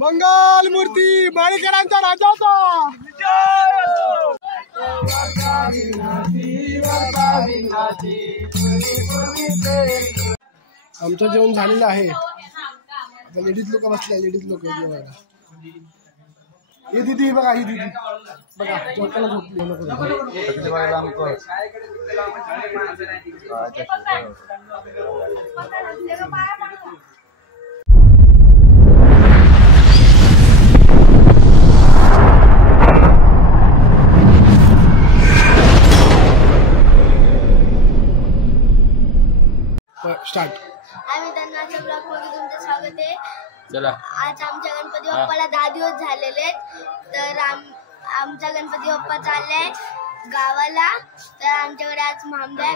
मंगल मूर्ती माळीकरांचा राजाचा आमचं जेवण झालेलं आहे. आता लेडीज लोक बसल्या, लेडीज लोक जेवायला. ही दीदी बघा, ही दीदी बघा झोपायला झोपली नको. स्टार्ट. आम्ही त्यांना ब्लॉग मध्ये तुमचं स्वागत आहे. चला, आज आमच्या गणपती बाप्पाला 10 दिवस झालेले, तर आमचा गणपती बाप्पा चाललाय गावाला. तर आमच्याकडे आज मामदा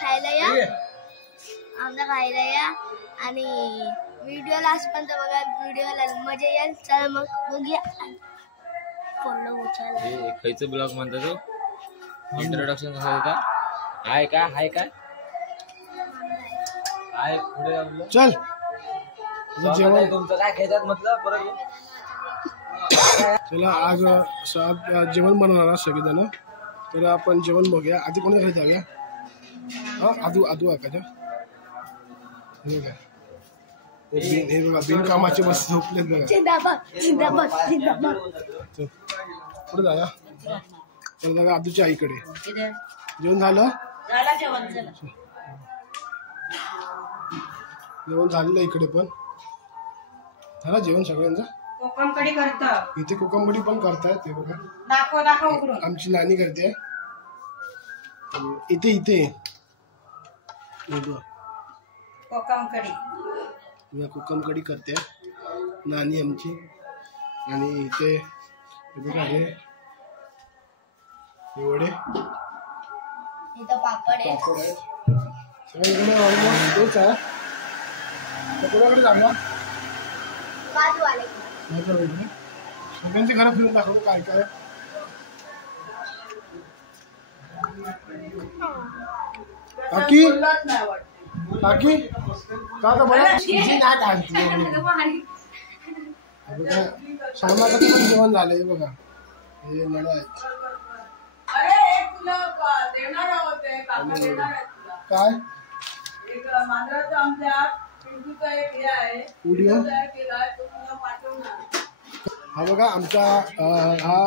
खायला या आणि व्हिडिओ लास्ट पर्यंत बघा. व्हिडिओला मजा येईल. चला मग बघूया. खायचं ब्लॉग म्हणता तो इंट्रोडक्शन कसं होता? हाय काय चल जेवण तुमचं काय खायचं म्हटलं बरं. चला आज जेवण बनवणार सगळेजण. तर आपण जेवण बघूया. आधी कोणी जाऊया. आदू का हे बघा बिनकामाचे बस झोपलेत बघा. पुढे जाऊया. तर बघा आदूच्या आईकडे जेवण झालं. जेवण झालेलं इकडे पण झालं जेवण सगळ्यांचं. कोकमकडी करतात इथे कोकमकडी पण करतायत. ते बघा दाखव आमची नानी करते इथे कोकमकडी करते नानी आमची. आणि इथे बघा हे वडे पापड आहे. सगळीकडे ऑलमोस्ट तेच आहे. कोणाकडे जाणार सगळ्यांची घरं फिरून दाखवू काय काय. काकी का मला श्यामाचं पण जेवण झालंय बघा. हे नळा आहेत काय व्हिडिओ हा बघा. आमचा हा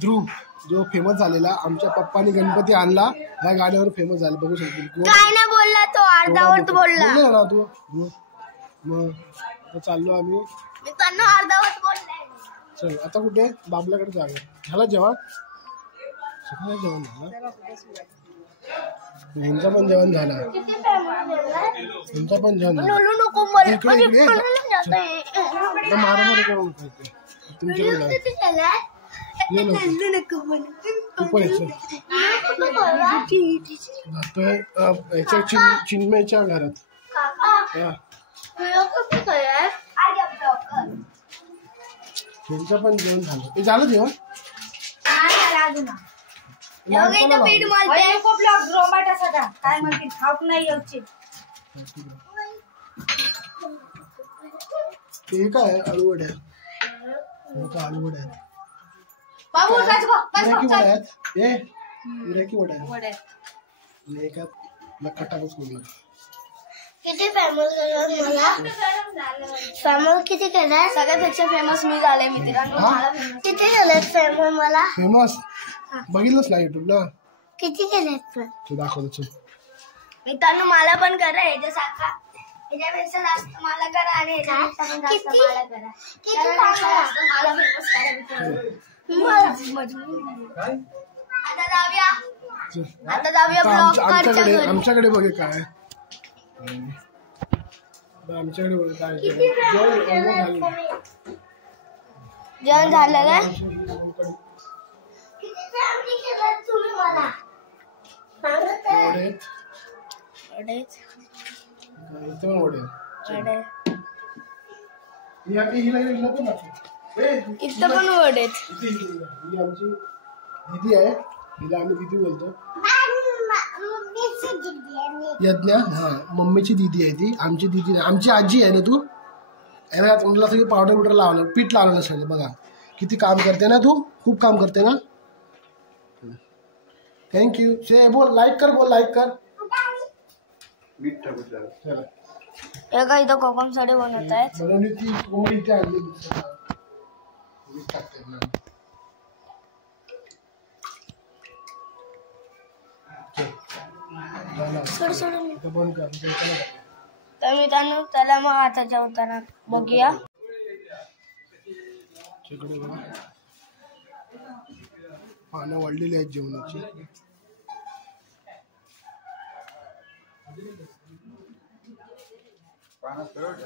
ध्रुव जो फेमस झालेला, आमच्या पप्पानी गणपती आणला या गाण्यावर फेमस झाला. बघू शकतो. काय नाही बोलला तो, अर्धावट बोलला ना तू. मग चाललो आम्ही. अर्धावट बोललाय. चल आता कुठे बाबल्याकडे जाऊया. झालं जेवण? सगळं जेवण झालं. यांचं पण जेवण झालं. यांचं पण जेवण झालं. मारामारी करून तुमच्याकडे चिन्मयच्या घरात. यांचं पण जेवण झालं. ते झालं जेवण. ते काय आलूवड्या आलूवड्या किती फेमस किती केलं. सगळ्यापेक्षा फेमस मी झाले. किती केले फेमस मला. फेमस बघितलंच ना युट्यूबला. किती केले तू दाखवतो. मित्रांनो मला पण करा. ह्याच्यापेक्षा जास्त मला करा आणि ह्याच्यापेक्षा पण जास्त मला करा. आता जाऊया ब्लॉग. आमच्याकडे बघे काय. आमच्याकडे बघे काय जेवण झालं का. इथं पण वडे. ही आमची दीदी आहे. हिला आम्ही दीदी बोलतो. यज्ञा. हा मम्मीची दीदी आहे ती. आमची दीदी आमची आजी आहे ना. तू बघा तोंडला सगळी पावडर बिवडर लावलं, पीठ लावलं नसेल. बघा किती काम करते ना तू, खूप काम करते ना. थँक्यू. शे बोल, लाईक कर, बोल लाईक कर. हे का इथं कोकम साडी बनवत आहेत. बनवली ती कोंबडी इथे आणली. बंद कर. तर मित्रांनो चला मग आता जेवताना बघूया. तिकडे बघा पानं वाढलेली आहेत जेवणाची.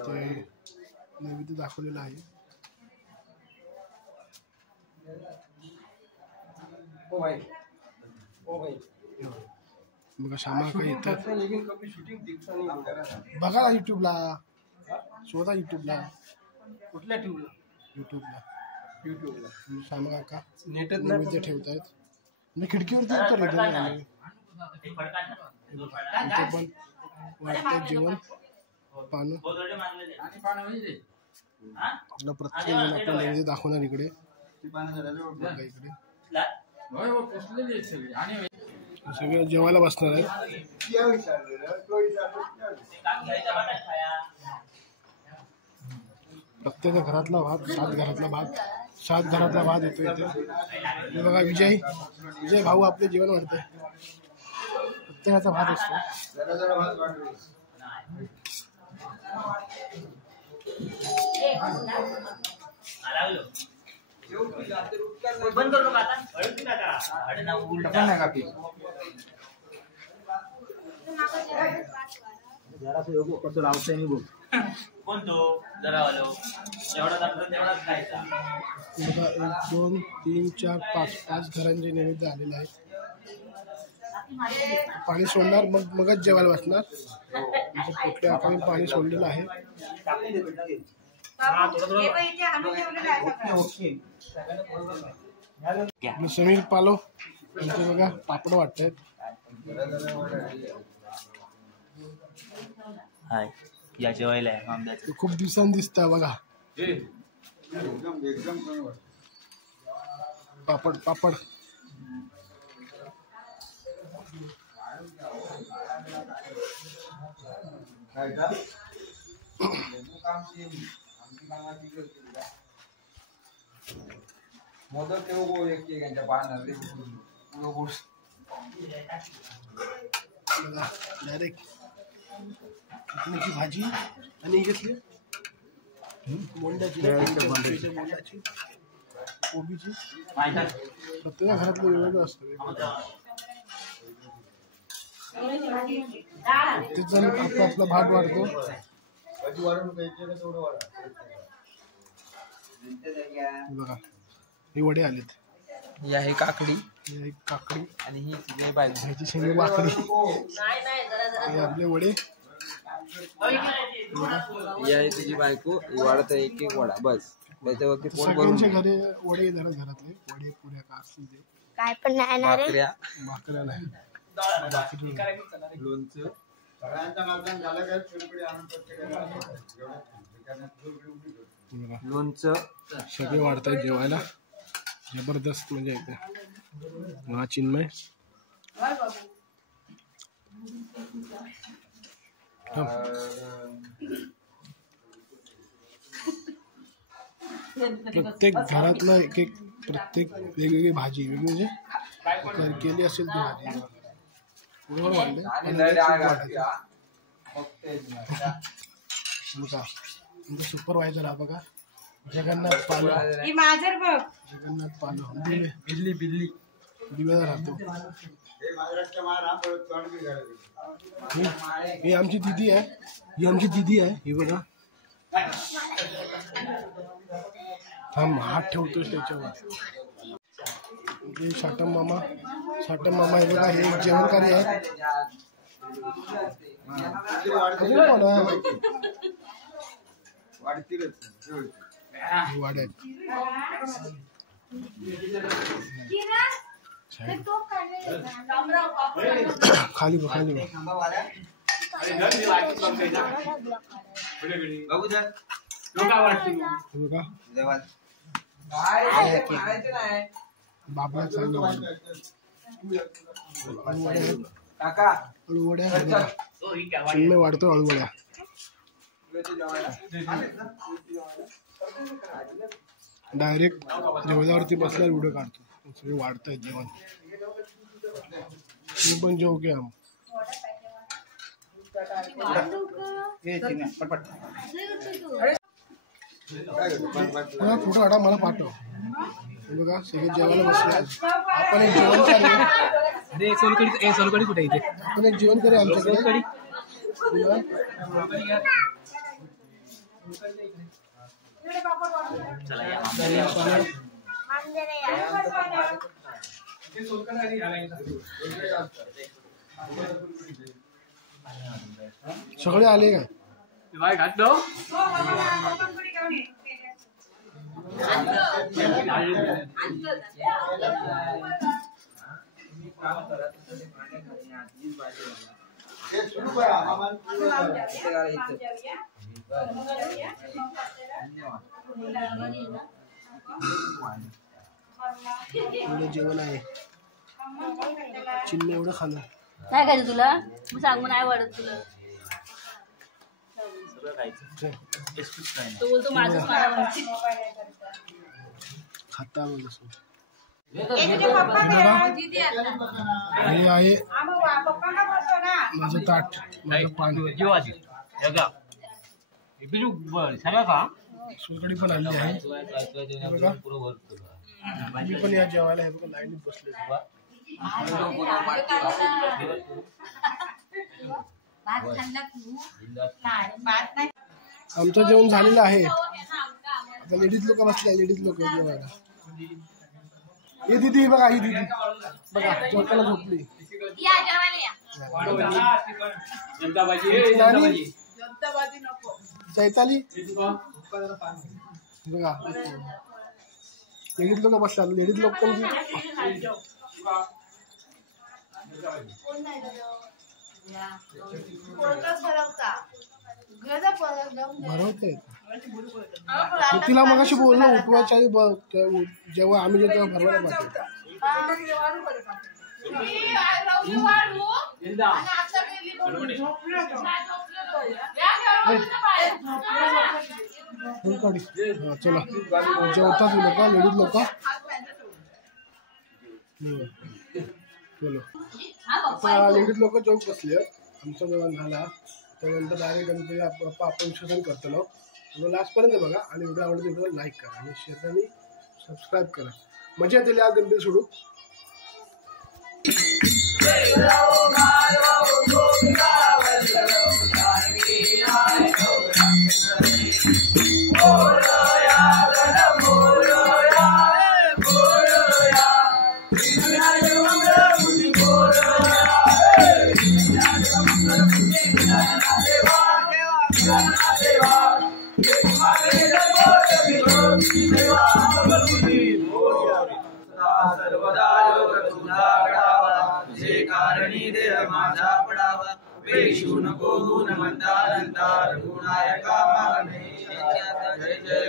ते नैवेद्य दाखवलेलं आहे. बघा श्यामा काही येतात. बघा ना युट्यूबला, शोधा युट्यूबला. कुठल्या ट्यूबला? युट्यूबला श्यामा काका नैवेद्य ठेवतायत. म्हणजे खिडकीवरती उतरले इथे पण वाटतं जेवण. पानं आपला प्रत्येक जण आपला नैवेद्य दाखवणार इकडे. बघा इकडे सगळे जेवायला बसणार आहेत. प्रत्येक घरातला भात, 7 घरातला भात येतो इथे. हे बघा विजय भाऊ आपले जेवण वाढतंय. प्रत्येकाचा भात असतो. बंद करू का आता? कोणतो जरा एवढा दाखवतो तेवढाच खायचा. 1 2 3 4 5 घरांचे नैवेद्य आलेले आहेत. पाणी सोडणार मगच जेवायला बसणार. कुठल्या आपण पाणी सोडलेलं आहे. समीर पालो यांचे बघा पापड वाटतायत. हाय या जेवायला आहे आंब्याचं. खूप दिवसांनी दिसत बघा पापड. डायरेक्ट चिकणीची भाजी आणि घेतली मोंड्याची कोबीची. प्रत्येक घरातलं वेगवेगळं असतं. प्रत्येक जण आपला भात वाढतो. बघा हे वडे आलेत. ही आहे काकडी काकडी आणि ही तिथे बायको. ह्याची शेंगी वाकडी. हे आपले वडे. ही आहे तुझी बायको. ही वाढत आहे एक वडा बस. त्याच्यावरती पोट भरून सगळ्यांच्या घरी वडे घरातले वडे पुऱ्या का असतील ते. काय पण नाही येणार आहे. भाकऱ्या नाही. लोणचं लोणचं सगळे वाढतायत जेवायला. जबरदस्त मजा येते. हा चिन्मय प्रत्येक घरातला एक प्रत्येक वेगवेगळी भाजी वेगळी म्हणजे केली असेल ती भाजी. सुपरवायझर हा बघा जगन्नाथ पालो. जगन्नाथ पालो बिल्ली दिव्याला राहतो. ही आमची दिदी आहे. ही बघा थांब हात ठेवतोस त्याच्यावर. साटम मामा हे बघा हे एक जेवणकारी आहे. वाड्यात खाली बाबा काका अळूवड्या चिन्ह वाढतो अळूवड्या. डायरेक्ट जेवणावरती बसल्यावर व्हिडिओ काढतो. सगळे वाढत आहेत जेवण. मी पण जेव घ्या. फोटो काढा मला पाठव. बघा सगळे जेवायला बसले. आपण एक जेवण करूया. अरे सोलकडी कुठे इथे? आपण एक जेवण करूया आमच्याकडे. सगळे आले काय? जेवण आहे. चिन्ह एवढं खाल्लं काय खायचं तुला? मी सांगू नाही वाटत तुला. तो बोलतो माझंच मला खाता. हे आहे माझं ताट, माझं पान. सोलकडी पण आली आहे. मी पण या जेवायला हे बघा लाईनीत बसले. आमचं जेवण झालेलं आहे. आता लेडीज लोक बसले. लेडीज लोक जेवायला. ही दिदी बघा, ही दिदी बघा जेवताना झोपली. चैताली बघा. लेडीज लोक बसतात. लेडीज लोक पण भरवते. तिला मगाशी बोललो उठवायच्या आधी जेव्हा आम्ही जेव्हा भरवायला पाहिजे. चला जेवतात लोक, लेडीज लोक. चलो आता लेडीज लोक जेवून बसले. आमचं जेवण झाला त्यानंतर डायरेक्ट गणपती बाप्पा आपण विसर्जन करतलो. लास्टपर्यंत बघा आणि व्हिडिओ आवडतो व्हिडिओ लाईक करा आणि शेअर आणि सबस्क्राईब करा. मजा येतील या गणपती सोडून. जे कारणी देह माझा पडावा पेशू नको गुण म्हणता नंतर गुणायका मागणे. जय जय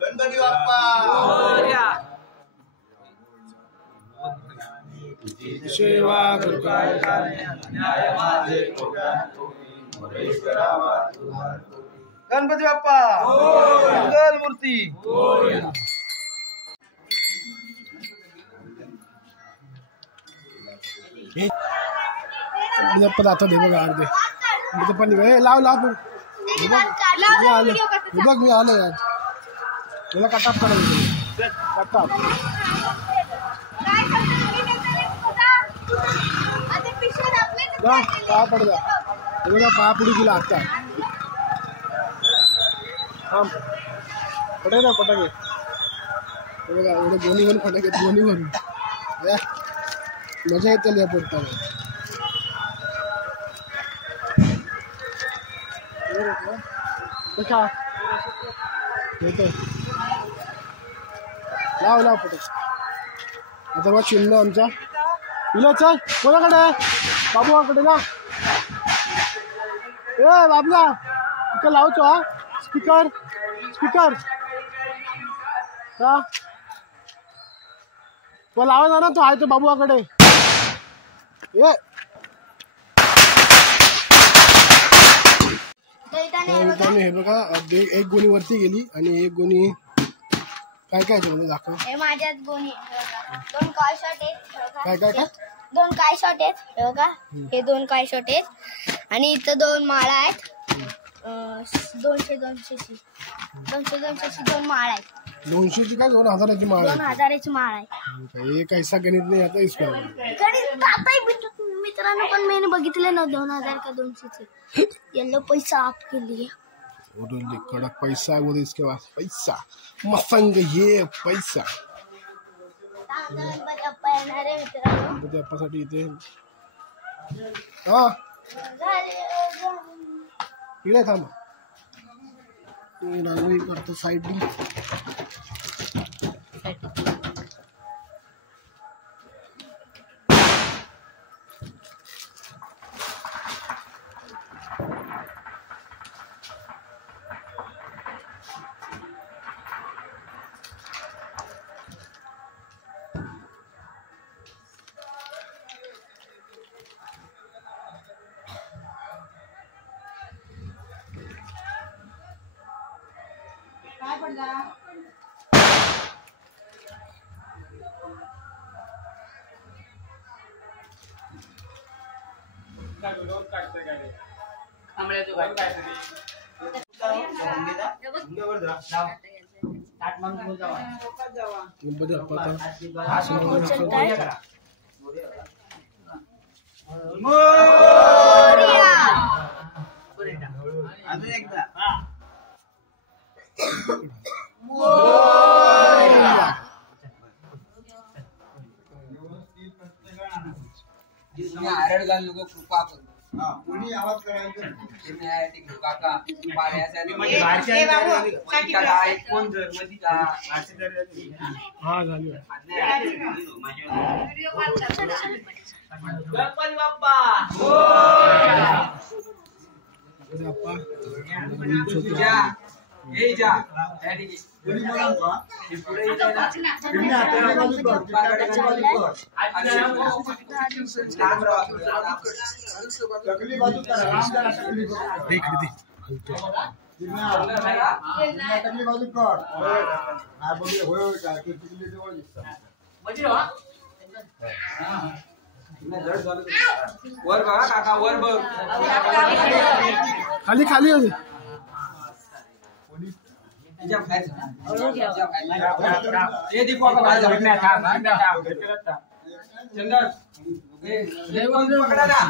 गणपती बाप्पा. सेवा गणपती बाप्पा मंगल मूर्ती. पण आता दे बघा अर्धे ते पण लाव लाव. हे बघ मी आलो यार. त्याला कटाप करायचं. कटाप पाया पड जा. हे बघा पाया पुढे गेला आता. थांब फटाके ना फटाके. हे बघा एवढे दोन्ही भरून फटाके दोन्ही भरून मजा येते या पडताना. कशा येतो लाव लाव फटाके. आता बघा चिन्ह आमचा विनोद चल कोणाकडे बाबूकडे ना. ए बाबला स्पीकर लावतो हा स्पीकर स्पीकर हा तो लावायचा ना तो आहे तो बाबूकडे ये मित्रांनो हे बघा एक गोणी वरती गेली आणि एक गोणी काय काय त्यामध्ये दाखव हे माझ्यात गोणी दोन काय शॉट आहेत काय काय दोन काय शॉट आहेत हे बघा हे दोन काय शॉट आहेत आणि इथं दोन माळा आहेत 200 दोन माळ आहेत 200ची काय 2000ची माळ 2000ची माळ आहे एक ऐसा गणित नाही आता इसको मित्रांनो पण मी बघितलं ना 2000 का 200चे येलो पैसा आप के लिए कडक पैसा बोल इसके पास पैसा मसंग ये पैसा गणपती अप्पा येणार आहे मित्रांनो गणपती अप्पासाठी इथे हा इकडे थांब रांगोळी करतो साईडनी काय पडला गणपती अप्पाचा आरड घाल नको कृपा करू कोणी आवाज करायचं काका पाण्यासाठी कोण जर मध्ये का हा झाली गणपती बाप्पा अप्पा जा हे जा त्या ठिकाणी पुढे वर बघा काका वर बघ खाली खाली होती ये दीपू का बाहर चंदर ये कौन पकड़ा ना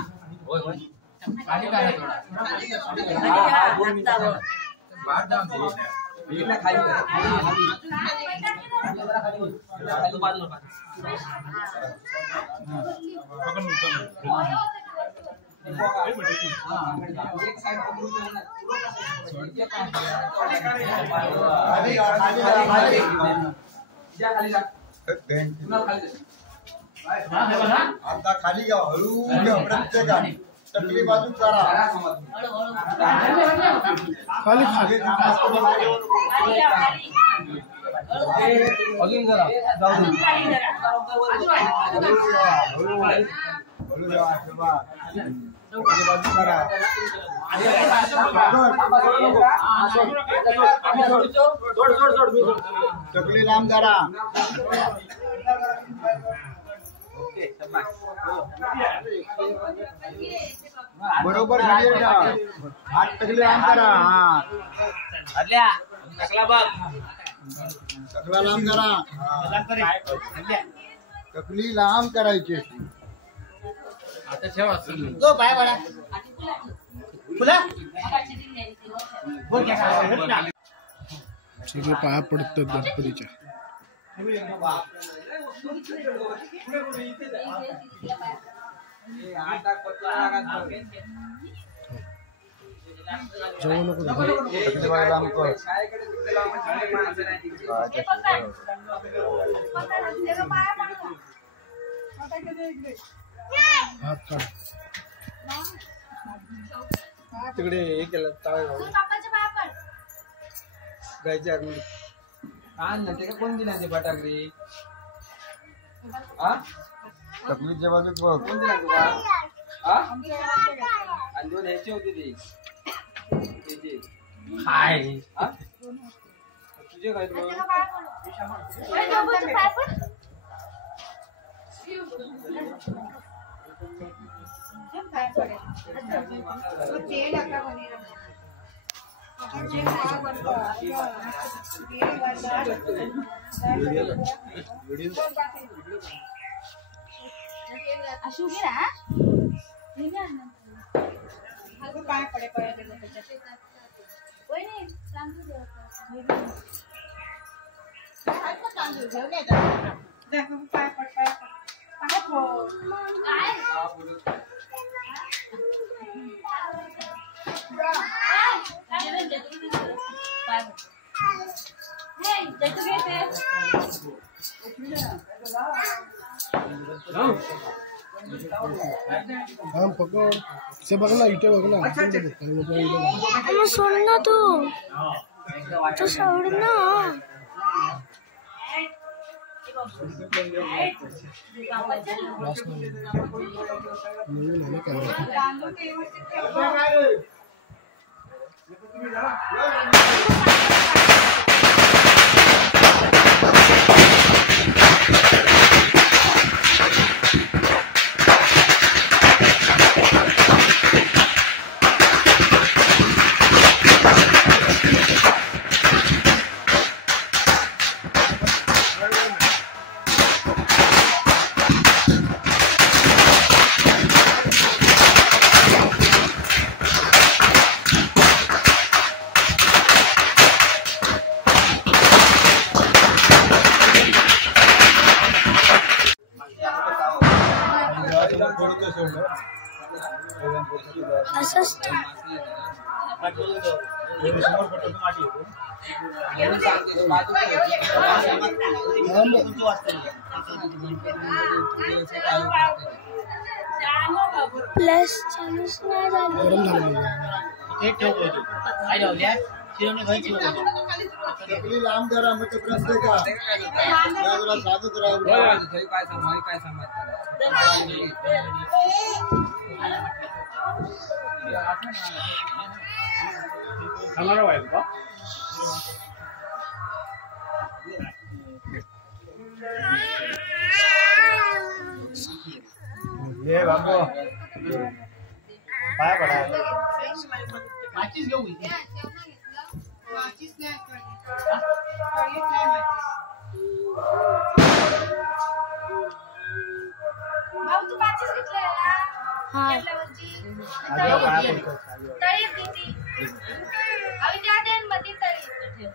खाली का है थोड़ा बाहर जाओ इतना खाली खाली बाजू एक साइड आता खाली घ्या हळू घ्या प्रत्येकाने टकली बाजू करा खाली खाली अजून जरा हळू घ्या आशीर्वाद बाजू करा टकली लांब करा बरोबर खाली हात टकली लांब करा टकला लांब करा टकली लांब करायची सगळे पाया पडतात गणपतीच्या जाऊ नको टकली लांब कर हात काढ तिकडे हे केलं टाळ गायच्या आतमध्ये आण ना ते का कोण दिला ते फटाकडे हा तकलीफच्या बाजूक बघ. कोण दिला तुला हा आणि दोन ह्याचे होते ते त्याचे काय हा तुझे काय तुला अशी उभी राहा पाय पडे पडे हा पकड से बघ ना इथे बघ ना सोड ना तू सोड ना असंच प्लस चालूच नाही झालं गरम झालं एक ठेवतो काय लावल्या चिरवणी घालची तकली लांब करा मग तो क्रस दे का बाजूला साधत राहील काय सांग काय सांगत खाणार आहे का ये बाबू पाय पडा माचीस घेऊ तू माचीस घेतलंय ना हा तळी किती अवी त्या देन मध्ये तळी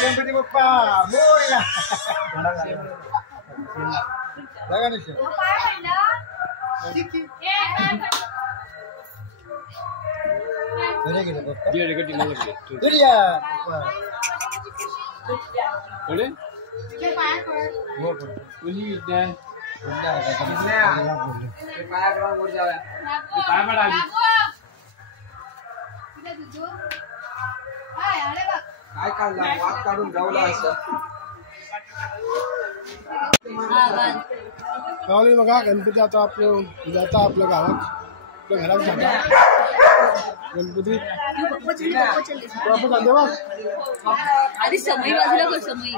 गणपती बाप्पा मोरया बघा निश्चय पाय पडला बरे गेले बाप्पा दीड गड्डी मला दुर्या बोले पाय पड हो बोल कुणी द्या पायाकडे वर जाऊया काय पडा काय काढला वाट काढून जाऊला असं गावाला बघा गणपती आता आपलं जाता आपल्या गावात आपल्या घरात जाता गणपती चालते बघ आधी समई बाजूला कर समई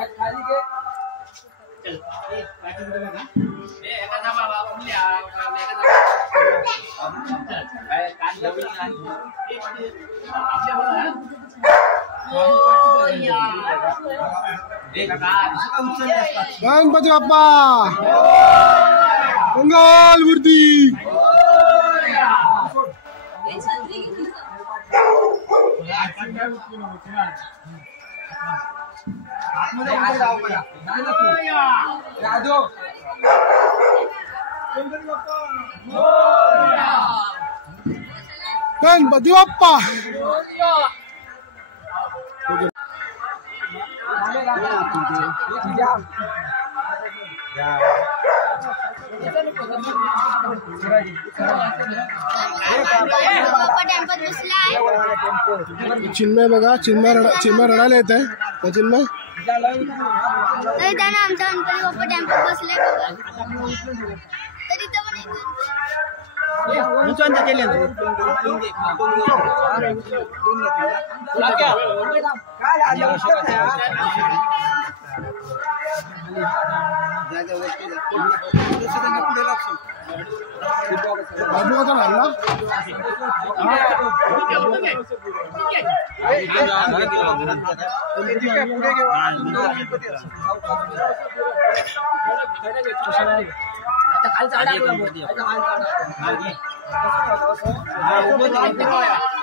गणपती बाप्पा मंगल मूर्ती गणपती बाप्पा चिन्मय बघा, चिन्मय रडायला येत आहे. चिन्मय त्यानं आमच्या गणपती बाप्पा टेम्पोत बसले बघा. तर इथं पण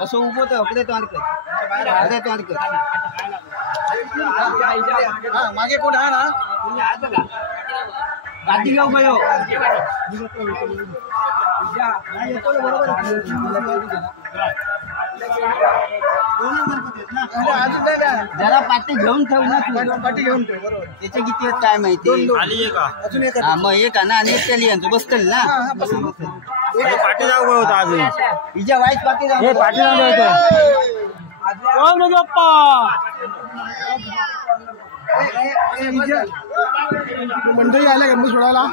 असं उभं तर अकडे तो मागे कोण आहे ना गादी घेऊ गयो जरा पाटी घेऊन ठेव ना, पाटी घेऊन ठेव. बरोबर, त्याचे किती आहेत काय माहिती. मग एक ना आणि एक त्याली यांचं बसतील ना. पाटी जाऊ होता अजून हिच्या वाईट पाटी जाऊ पाटी जाऊ मंडळी आल्या गणपती सोडायला.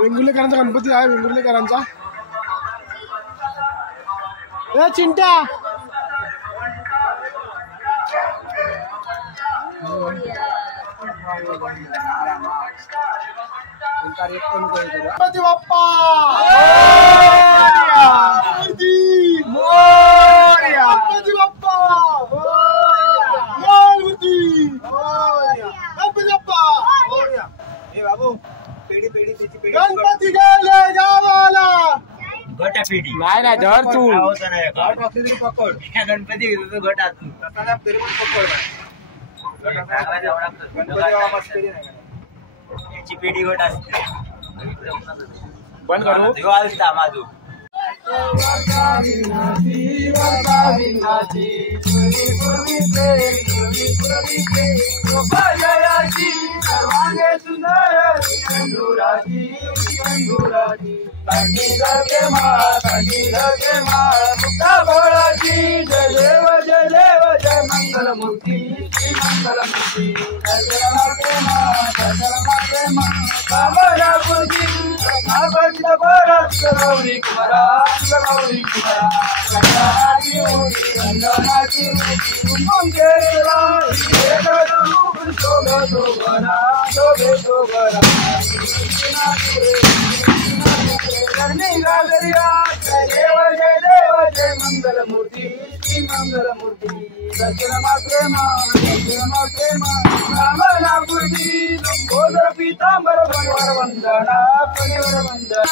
वेंगुर्लेकरांचा गणपती आहे, वेंगुर्लेकरांचा. चिंट्या गणपती बाप्पा गणपती बाप्पा गणपती बाप्पा. गणपती गेले गावाला. नाही धर तू पकड गणपती घटात याची पेढी घट असते. बंद करू माझू जय देव जय मंगलमूर्ती मंगलमूर्ती गौरी कुमारा गौरी जय देव जय मंगलमूर्ती मंगलमूर्ती दर्शन रामनापूर्ती लंबोदर पीतांबर परिवार वंदना परिवार वंदना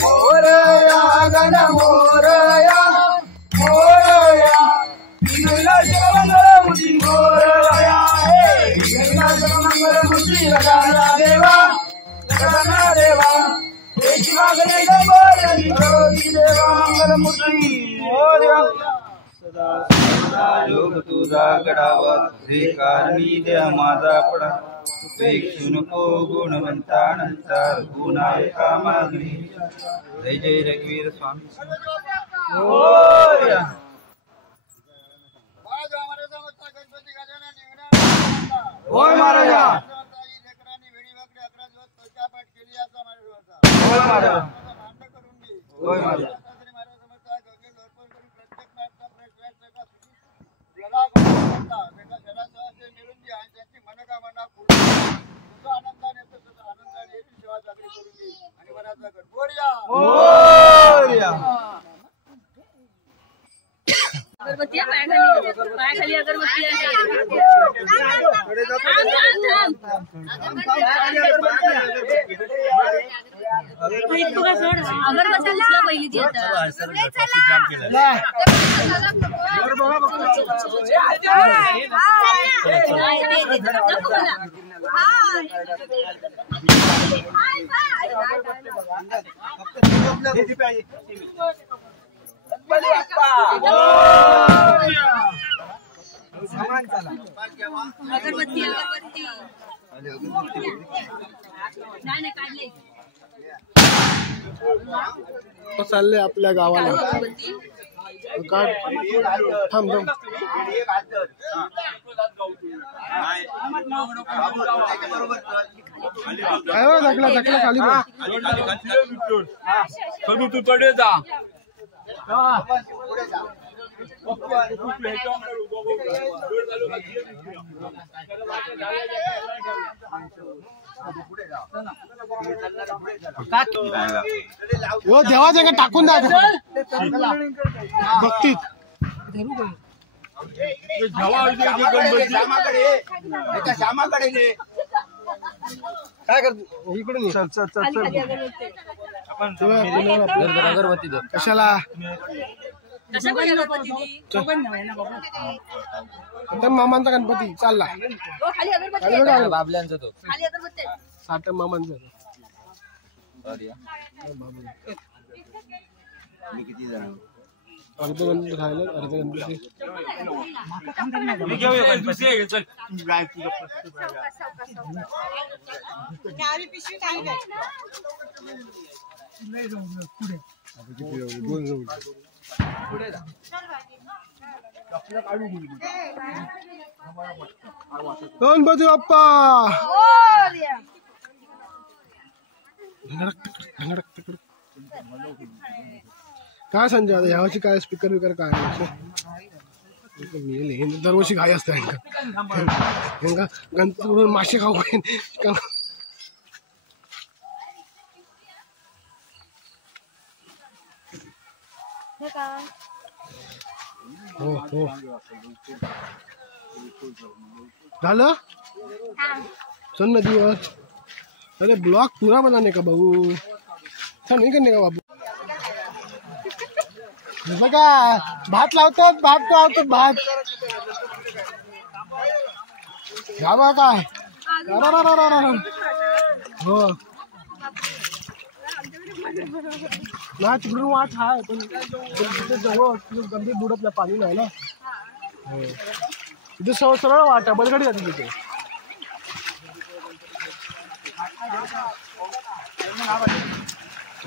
मोरया गण मोरया मोरया मंगलमूर्ती मोरया मंगलमूर्ती देवा मंगलमूर्ती मोरया सदा सदा योग तुझा गडावा तुझे कारणी द्या माझा पडा उपेक्षू नको गुणवंतानंता गुणायका मागणी जय जय रघुवीर स्वामी मोरया होय महाराजा होय महाराज होय महाराज अगरबत्ती आहे, पायाखाली अगरबत्ती आहे. अगरबत्ती दिसला पहिली ती आता. अगरबत्ती अगरबत्ती नाही काढले चालले आपल्या गावाला काय थांब थांब काय हो धकला धकला खाली तू पुढे जा हो देवाचे का टाकून द्या भक्तीत श्यामाकडे काय करतो इकडे चल चल चल चल अगरबत्ती दे कशाला कशा पण अगरबत्ती मामांचा गणपती चालला खाली अगरबत्ती खाली बघा बाबल्यांचा तो खाली अगरबत्ती साठम मामांचा सॉरी किती जण अर्ध गणपती खायला अर्ध गणपती पिशवी काही नाही गणपती बाप्पा काय संजय आता ह्यावर्षी काय स्पीकर विकर काय दरवर्षी घाई असते गणपती मासे खाऊ हो हो झालं चल नदीवर अरे ब्लॉग पूरा बनाने का बाबू अच्छा नहीं करने का बाबू बघा भात लावतात भात या बघा काय हो ना तिकडून वाट आहे पण जवळ गंभीर बुडत नाही पाणी नाही ना हो तिथे सरळ वाट आहे बलगडी जाते तिथे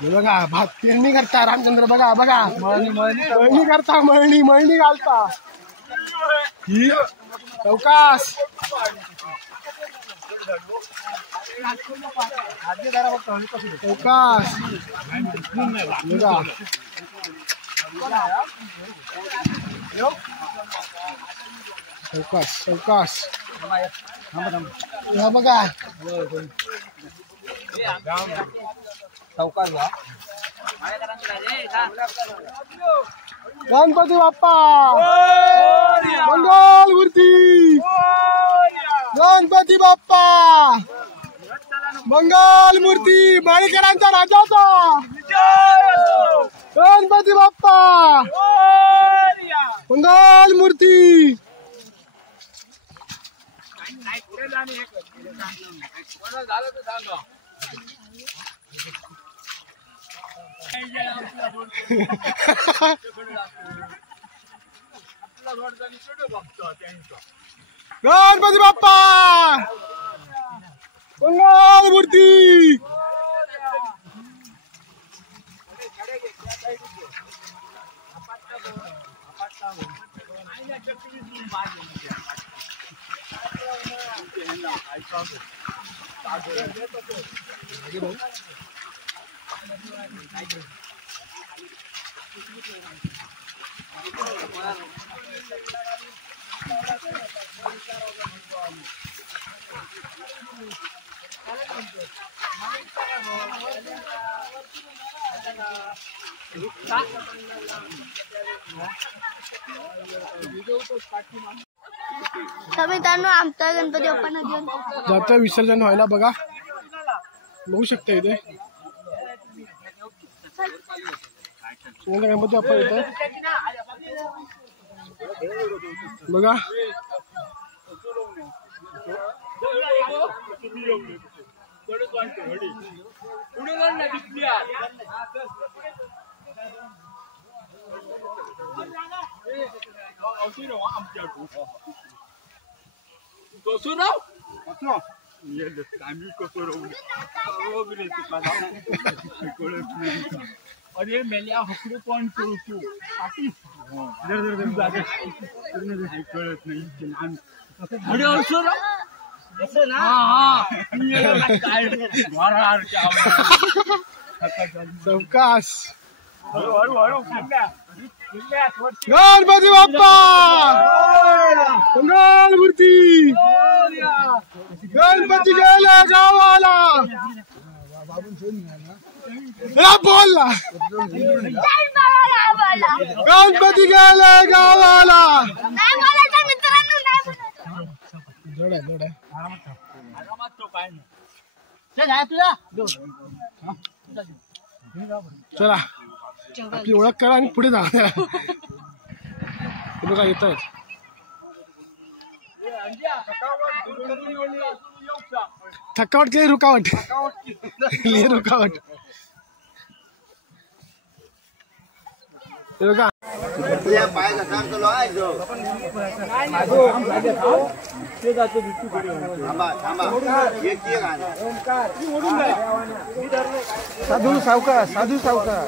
बघा भात पेरणी करता रामचंद्र बघा बघा मळणी करता मळणी घालता ही चौकास चौकास बघा चौकास चौकास हा बघा गणपती बाप्पा मंगल मूर्ती गणपती बाप्पा मंगल मूर्ती माळीकरांचा राजाचा गणपती बाप्पा मंगल मूर्ती गणपती बाप्पा मंगल मूर्ती. तर मित्रांनो आमचा गणपती बाप्पा नदीवर जातं विसर्जन व्हायला बघा. बघू शकता इथे गणपती बाप्पा येत बघा. अरे मेल्या हकडू पण करू तू कळत नाही. चौकास गणपती बाप्पा मंगल मूर्ती. गणपती गेला गावाला. बोल ना गणपती गेला गावाला. चला आपली ओळख करा आणि पुढे जा. बघा येतात थकावट के लिए रुकावट. ये रुकावट बघा. साधू सावका साधू सावका